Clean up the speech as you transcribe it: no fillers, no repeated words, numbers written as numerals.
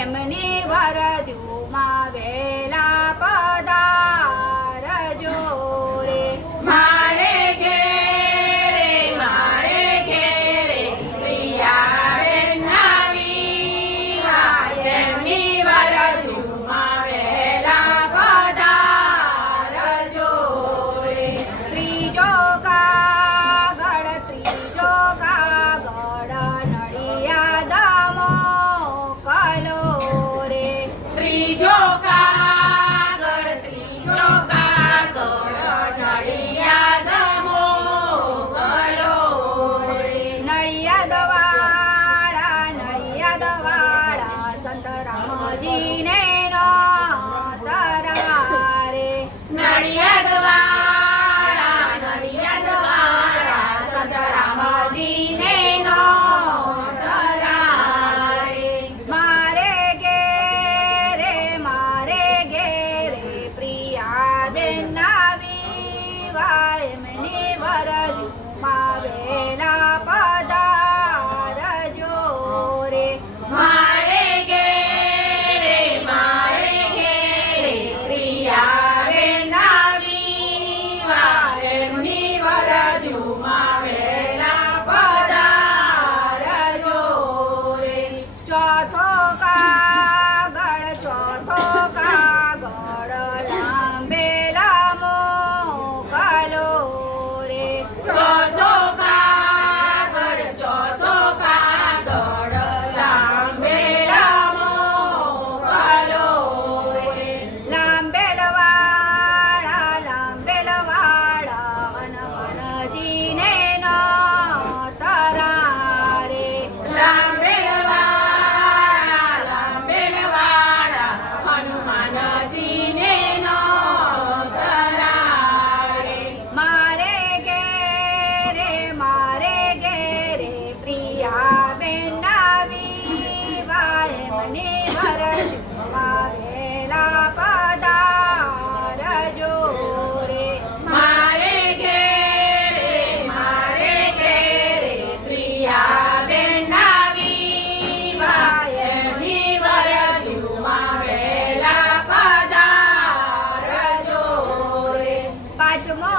એમની વરદુમાં વેલા પધારજો રે. મારે ઘેરે પ્રિયાબેન આવી એમની વરદુમાં વેલા પધારજો રે. ત્રીજો કાગળ નડિયાદ મોકલો રે. ત્રીજો કાગળ નડિયાદ મોકલો રે. નડિયાદ વાળા સંત રામજીને નોતરારે. નડિયાદ વાળા સંત રામજીને નોતરારે. મારે ઘેરે પ્રિયાબેન આવી એમની વરદુમાં વેલા પધારજો રે. મારે ઘેરે પ્રિયાબેન આવી એમની વરદુમાં વેલા પધારજો રે. ચોથો કાગળ લાંબેલા મોકલો રે. ચોથો કાગળ લાંબેલા મોકલો રે. લાંબેલ વાળા હનુમાનજીને નોતરારે. લાંબેલ વાળા હનુમાનજીને નોતરારે. મારે ઘેરે પ્રિયાબેન આવી એમની વરદુમાં વેલા પધારજો રે. મારે ઘેરે પ્રિયાબેન આવી એમની વરદુમાં વેલા પધારજો રે. પાંચમો